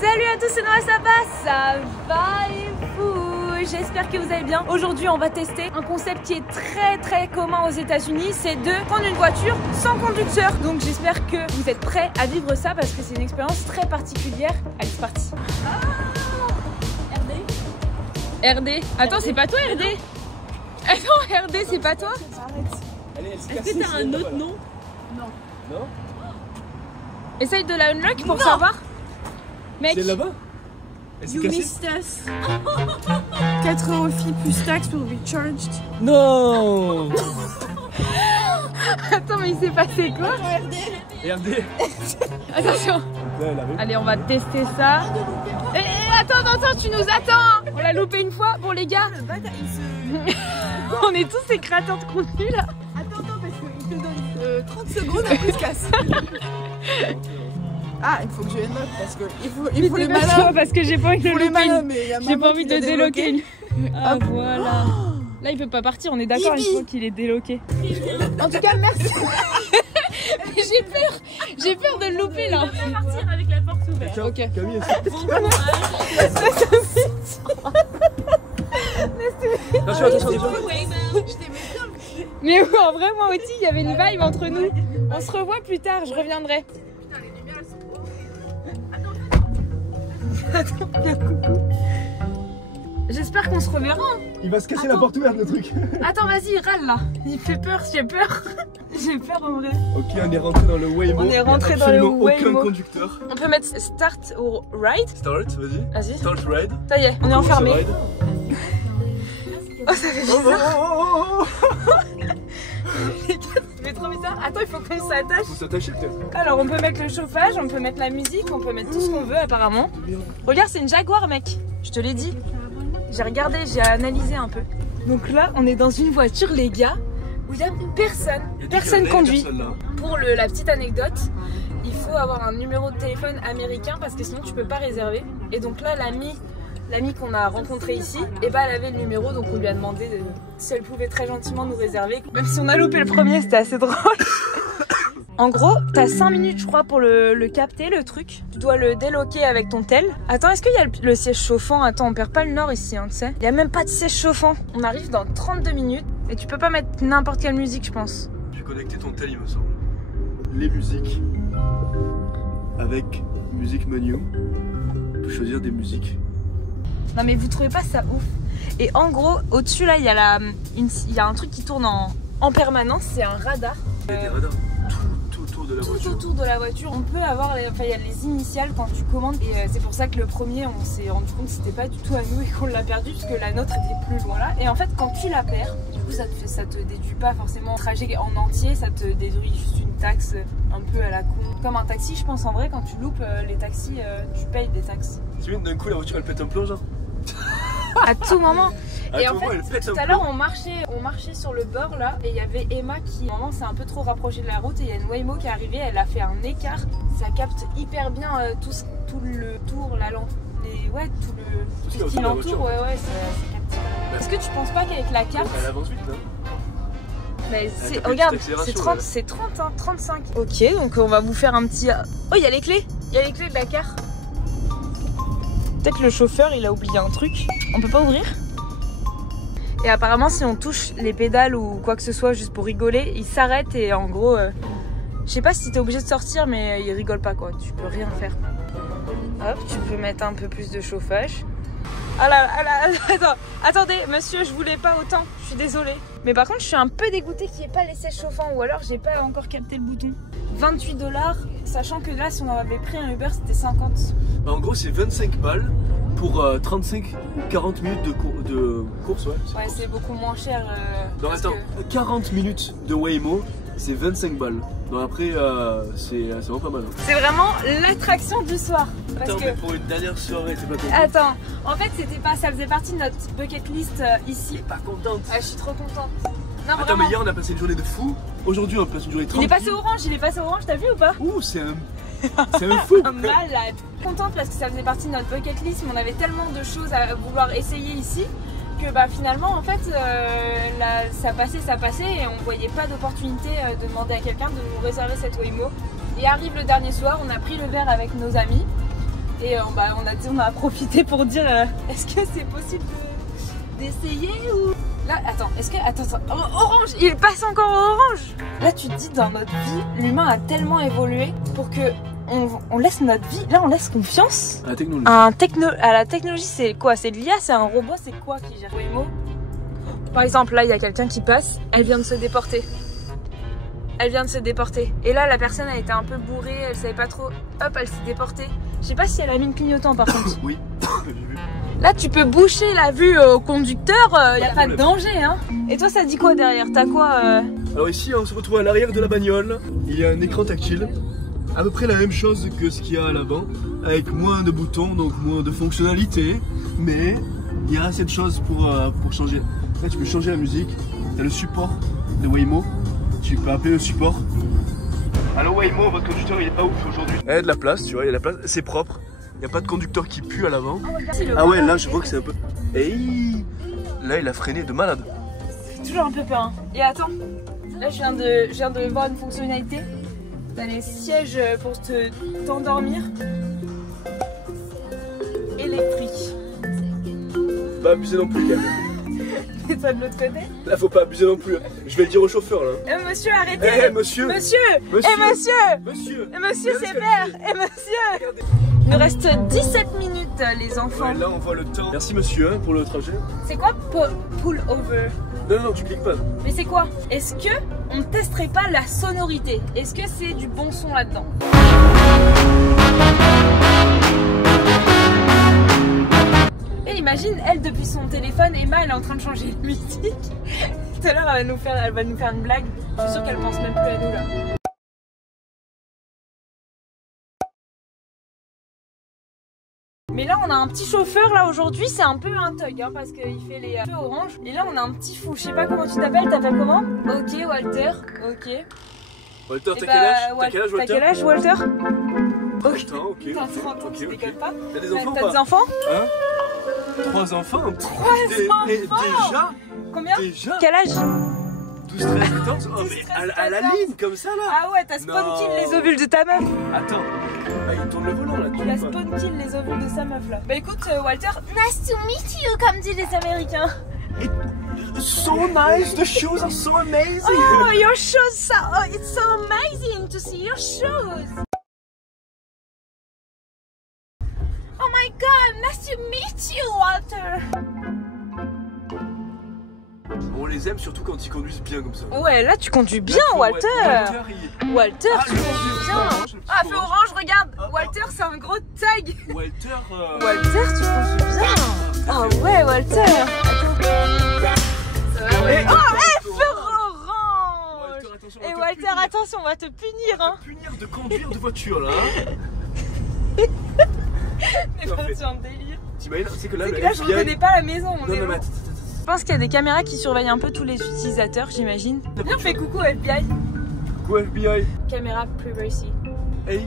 Salut à tous, c'est Noah, ça va et vous? J'espère que vous allez bien. Aujourd'hui on va tester un concept qui est très commun aux États-Unis, c'est de prendre une voiture sans conducteur. Donc j'espère que vous êtes prêts à vivre ça parce que c'est une expérience très particulière. Allez, c'est parti. RD. Attends, c'est pas toi RD? Attends, RD, c'est pas toi? Est-ce que t'as un autre nom? Non. Essaye de la unlock pour savoir. Mec, C'est là-bas? You missed us. 4 € fee plus taxe pour recharged. Non. attends, mais il s'est passé quoi? Regardez. Attention. Là, elle arrive. Allez, on va tester ça. Attends, tu nous attends hein. On l'a loupé une fois. Bon les gars, on est tous ces créateurs de contenu là. Attends, parce qu'il te donne 30 secondes, après il se casse. Ah, il faut que je les note parce qu'il faut les malins. Parce que j'ai pas envie de Pour les louper malins, une... mais il y a J'ai maman pas envie qui de l'a déloquer une... Ah Hop. voilà. Là il peut pas partir, on est d'accord, il faut qu'il est déloqué. En tout cas, merci. J'ai peur de le louper là. On va partir avec la porte ouverte. Tiens, Ok. Camille, attention. Mais en vrai moi aussi il y avait une vibe entre nous. On se revoit plus tard, je reviendrai. J'espère qu'on se reverra. Il va se casser la porte ouverte le truc. Attends, vas-y, râle là. Il fait peur, j'ai peur. J'ai peur en vrai. Ok, on est rentré dans le Waymo. On est rentré Il y a dans le absolument Waymo. aucun conducteur. On peut mettre start ou ride. Start, vas-y. Vas-y. Start ride. Ça y est, on est enfermé. Ride. Oh, ça fait Oh, bizarre. oh. Ça fait trop bizarre. Attends, il faut qu'on s'attache. Faut s'attacher peut-être. Alors, on peut mettre le chauffage, on peut mettre la musique, on peut mettre tout ce qu'on veut apparemment. Regarde, c'est une Jaguar, mec. Je te l'ai dit. J'ai regardé, j'ai analysé un peu. Donc là, on est dans une voiture, les gars, où il n'y a personne. Personne conduit. Pour la petite anecdote, il faut avoir un numéro de téléphone américain parce que sinon tu peux pas réserver. Et donc là, l'amie qu'on a rencontrée ici, et bah elle avait le numéro, donc on lui a demandé si elle pouvait très gentiment nous réserver. Même si on a loupé le premier, c'était assez drôle. En gros, t'as 5 minutes je crois pour le capter le truc. Tu dois le déloquer avec ton tel. Attends, est-ce qu'il y a le siège chauffant? Attends, on perd pas le nord ici, hein, tu sais. Il y a même pas de siège chauffant. On arrive dans 32 minutes et tu peux pas mettre n'importe quelle musique, je pense. J'ai connecté ton tel, il me semble. Les musiques. Avec musique menu. On peut choisir des musiques. Non mais vous trouvez pas ça ouf? Et en gros, au-dessus là, il y a un truc qui tourne en permanence, c'est un radar. Il y a des radars tout autour de la voiture. Tout autour de la voiture, on peut avoir, il y a les initiales quand tu commandes et c'est pour ça que le premier, on s'est rendu compte que c'était pas du tout à nous et qu'on l'a perdu parce que la nôtre était plus loin là. Et en fait, quand tu la perds, du coup, ça te déduit pas forcément le trajet en entier, ça te déduit juste une taxe un peu à la con. Comme un taxi, je pense en vrai, quand tu loupes les taxis, tu payes des taxes. T'imagines d'un coup la voiture elle pète un plomb genre. À tout moment. Et en tout moment, elle fait, pète un tout à l'heure, plomb. on marchait sur le bord là, et il y avait Emma qui, à un moment, s'est un peu trop rapprochée de la route, et il y a une Waymo qui est arrivée, elle a fait un écart. Ça capte hyper bien tout le tour, la lampe, tout ce qui l'entoure, ouais, ça capte. Est-ce que tu penses pas qu'avec la carte, Elle avance vite, non? mais t'as pas regarde, une petite c'est accélération, 30, c'est 30, hein, 35. Ok, donc on va vous faire un petit. Oh, il y a les clés, de la carte. Peut-être le chauffeur il a oublié un truc. On peut pas ouvrir? Et apparemment si on touche les pédales ou quoi que ce soit juste pour rigoler, il s'arrête et en gros, je sais pas si t'es obligé de sortir mais il rigole pas quoi, tu peux rien faire. Hop, tu peux mettre un peu plus de chauffage. Ah là, attendez monsieur, je voulais pas autant, je suis désolée. Mais par contre je suis un peu dégoûtée qu'il n'y ait pas les sièges chauffants ou alors j'ai pas encore capté le bouton. 28 $, sachant que là si on avait pris un Uber c'était 50. Bah, en gros c'est 25 balles pour 35 ou 40 minutes de course, ouais. Ouais, c'est beaucoup moins cher. Non attends, 40 minutes de Waymo, c'est 25 balles. Donc après c'est vraiment pas mal. Hein. C'est vraiment l'attraction du soir. Parce Attends, que... mais pour une dernière soirée, t'es pas contente? Attends, en fait ça faisait partie de notre bucket list ici. T'es pas contente? Ah, je suis trop contente. Non, Attends, vraiment. mais hier on a passé une journée de fou. Aujourd'hui on passe une journée tranquille. Il est passé orange, t'as vu ou pas? Ouh, c'est un fou. Un malade. Contente parce que ça faisait partie de notre bucket list, mais on avait tellement de choses à vouloir essayer ici que bah finalement en fait ça passait et on voyait pas d'opportunité de demander à quelqu'un de nous réserver cette Waymo. Et arrive le dernier soir, on a pris le verre avec nos amis. Et on a profité pour dire est-ce que c'est possible d'essayer ou... Là, attends, est-ce que... Attends, orange, il passe encore au orange. Là, tu te dis, dans notre vie, l'humain a tellement évolué pour que on laisse notre vie... Là, on laisse confiance à la technologie. À la technologie, c'est quoi? C'est de l'IA, c'est un robot, c'est quoi qui gère Waymo? Par exemple, là, il y a quelqu'un qui passe, elle vient de se déporter. Elle vient de se déporter. Et là, la personne a été un peu bourrée, elle savait pas trop. Hop, elle s'est déportée. Je sais pas si elle a mis le clignotant par contre. Oui, j'ai vu. Là, tu peux boucher la vue au conducteur, il n'y a pas de danger. Hein. Et toi, ça dit quoi derrière? T'as quoi Alors ici, on se retrouve à l'arrière de la bagnole. Il y a un écran tactile. À peu près la même chose que ce qu'il y a à l'avant. Avec moins de boutons, donc moins de fonctionnalités. Mais il y a assez de choses pour changer. Là, tu peux changer la musique. Tu as le support de Waymo. Tu peux appeler le support. Allo Waymo, votre conducteur il est pas ouf aujourd'hui. Il y a de la place, tu vois, il y a de la place, c'est propre. Il n'y a pas de conducteur qui pue à l'avant. Ah ouais, là je vois que c'est un peu... Hey, là il a freiné de malade. C'est toujours un peu peur. Hein. Et attends, là je viens de voir une fonctionnalité. T'as les sièges pour t'endormir. Électrique. Pas abuser non plus, quand même. Et toi de l'autre côté? Là faut pas abuser non plus. Je vais le dire au chauffeur là. Monsieur, arrêtez! Monsieur! Monsieur! Monsieur! Monsieur! Monsieur, c'est vert! Monsieur! Regardez. Il nous reste 17 minutes, les enfants. Ouais, là on voit le temps. Merci monsieur hein, pour le trajet. C'est quoi pull over? Non, tu cliques pas. Mais c'est quoi? Est-ce que on testerait pas la sonorité? Est-ce que c'est du bon son là-dedans? Et imagine, elle depuis son téléphone, Emma elle est en train de changer de musique. Tout à l'heure elle va nous faire une blague. Je suis sûre qu'elle pense même plus à nous là. Mais là on a un petit chauffeur là aujourd'hui, c'est un peu un thug hein, parce qu'il fait les feux orange. Et là on a un petit fou, je sais pas comment tu t'appelles comment? Ok Walter, ok. Walter, t'as quel âge? T'as quel âge Walter? Ok. T'as 30 ans, tu déconnes pas? T'as des enfants? T'as des enfants? Hein? 3 enfants? 3 enfants! Déjà? Combien? Déjà? Quel âge? 12, 13, 14? Oh mais à la ligne comme ça là! Ah ouais, t'as spawn kill les ovules de ta meuf! Attends, ah, il tourne le volant là, Il a spawn kill les ovules de sa meuf là. Bah écoute Walter, nice to meet you comme disent les Américains. So nice, the shoes are so amazing! Oh, your shoes, it's so amazing to see your shoes! Oh my god, nice to meet you Walter! On les aime surtout quand ils conduisent bien comme ça. Ouais, là tu conduis bien Walter! Walter, tu conduis bien! Ah, feu orange, regarde! Walter, c'est un gros tag! Walter, tu conduis bien! Ah ouais, Walter! Feu orange! Et Walter, attention, on va te punir! Hein. Punir de conduire de voiture là! Mais pas sur un délire! T'imagines, c'est que là, je reconnais pas la maison! Non, mais attends. Je pense qu'il y a des caméras qui surveillent un peu tous les utilisateurs, j'imagine. Viens, on fait coucou FBI. Coucou FBI. Caméra privacy. Hey.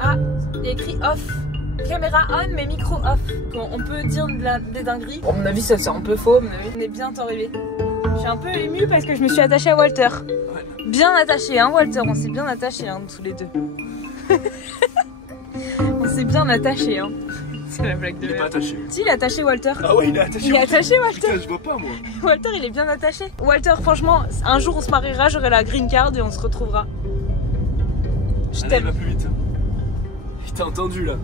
Ah, il y a écrit off. Caméra on, mais micro off. On peut dire des dingueries. Bon, à mon avis, ça c'est un peu faux, mais on est bientôt arrivé. Je suis un peu émue parce que je me suis attachée à Walter. Ouais. Bien attachée, hein, Walter. On s'est bien attachés, hein, tous les deux. On s'est bien attachés, hein. C'est la blague de merde. Il est pas attaché. Si, il est attaché Walter. Ah ouais, il est attaché. Il est attaché Walter. Putain, je vois pas moi. Walter, il est bien attaché. Walter, franchement, un jour on se mariera, j'aurai la green card et on se retrouvera. Je t'aime. Il va plus vite. Il t'a entendu là.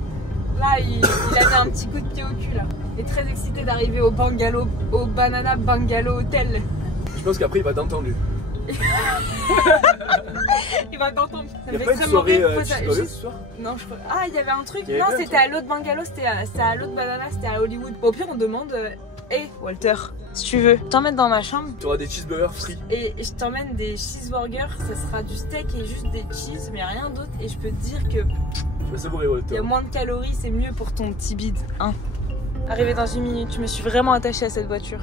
Là, il avait un petit coup de pied au cul là. Il est très excité d'arriver au bungalow, au Banana Bungalow Hotel. Je pense qu'après il va t'entendre lui. Il va t'entendre. Il y a pas une soirée ce soir? Non, je crois. Ah, il y avait un truc. Non, c'était à l'autre bungalow, c'était à l'autre banana, c'était à Hollywood. Bon, au pire, on demande hey, Walter, si tu veux, t'emmènes dans ma chambre. Tu auras des cheeseburgers frits. Et je t'emmène des cheeseburgers, ça sera du steak et juste des cheese, mais rien d'autre. Et je peux te dire que. Je vais savourer Walter. Il y a moins de calories, c'est mieux pour ton petit bide. Hein. Arrivé dans 1 minute, je me suis vraiment attachée à cette voiture.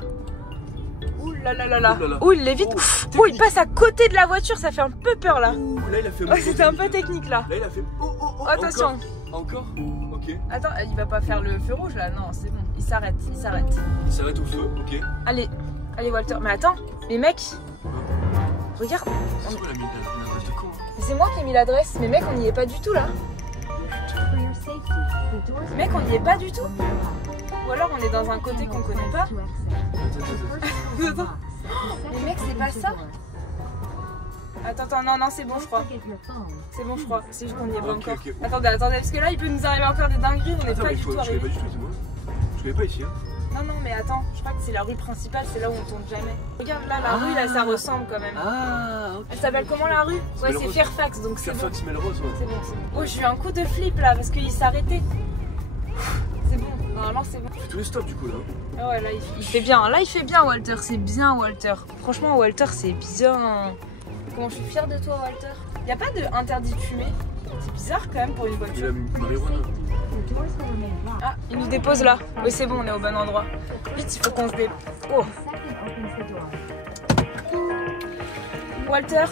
Ouh là là là là. Ouh, il l'évite. Ouh, il passe à côté de la voiture, ça fait un peu peur là. Ouh, là il a fait. Ouais, c'était un peu technique là. Là il a fait. Oh, attention. Encore. Ok. Attends, il va pas faire le feu rouge là, non, c'est bon. Il s'arrête, il s'arrête. Il s'arrête au feu, ok. Allez, Walter. Mais attends, les mecs. Regarde. C'est quoi l'adresse de con? C'est moi qui ai mis l'adresse, mais mec, on n'y est pas du tout là. Mec, on n'y est pas du tout. Ou alors on est dans un côté qu'on connaît pas. Attends. Mais mec, c'est pas ça. Attends, non, c'est bon, je crois. C'est bon, je crois. C'est juste qu'on n'y est pas encore. Okay. Attendez, parce que là, il peut nous arriver encore des dingueries. On n'est pas du tout Je connais arrivé. pas du tout, c'est moi. Je connais pas ici. Hein. Non, mais attends, je crois que c'est la rue principale, c'est là où on tombe jamais. Regarde là, la rue, là, ça ressemble quand même. Ah, ok. Elle s'appelle comment la rue? Ouais, c'est Fairfax, donc c'est bon. Fairfax Melrose, ouais. C'est bon. Oh, j'ai eu un coup de flip là, parce qu'il s'est arrêté. C'est bon, normalement c'est bon. Tu fais tous les stops du coup là. Ah ouais, là il fait bien. Là il fait bien, Walter, c'est bien, Walter. Franchement, Walter, c'est bien. Comment je suis fière de toi, Walter. Y a pas d'interdit de fumer. C'est bizarre quand même pour une voiture. Il a marijuana. Ah, il nous dépose là. Oui, c'est bon, on est au bon endroit. Vite, il faut qu'on se dépose. Oh. Walter,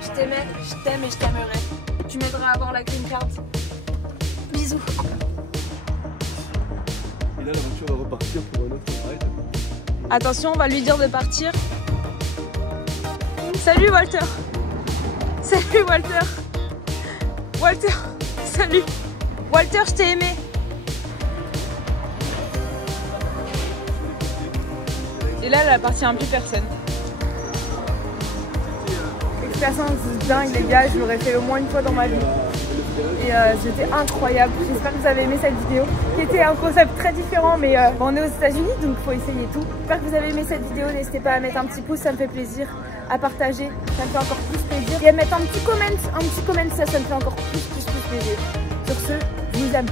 je t'aimais, je t'aime et je t'aimerai. Tu m'aideras à avoir la green card. Bisous. Et là, la voiture va repartir pour un autre ride. Attention, on va lui dire de partir. Salut Walter. Salut Walter. Walter, salut. Walter, je t'ai aimé. Et là, elle appartient à plus personne. Expérience dingue les gars, je l'aurais fait au moins une fois dans ma vie. Et c'était incroyable. J'espère que vous avez aimé cette vidéo qui était un concept très différent, mais on est aux États-Unis donc il faut essayer tout. J'espère que vous avez aimé cette vidéo. N'hésitez pas à mettre un petit pouce, ça me fait plaisir, à partager, ça me fait encore plus plaisir, et à mettre un petit comment, ça me fait encore plus plaisir. Sur ce, je vous aime.